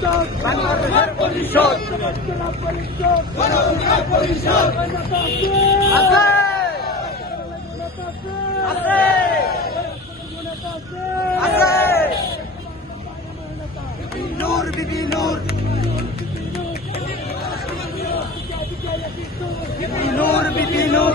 পরিষদ বাংলাদেশের পরিষদ জেলা পরিষদ গণঅধিকার পরিষদ আছে আছে আছে নূর বিবি নূর নূর বিবি নূর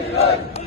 Hare Hare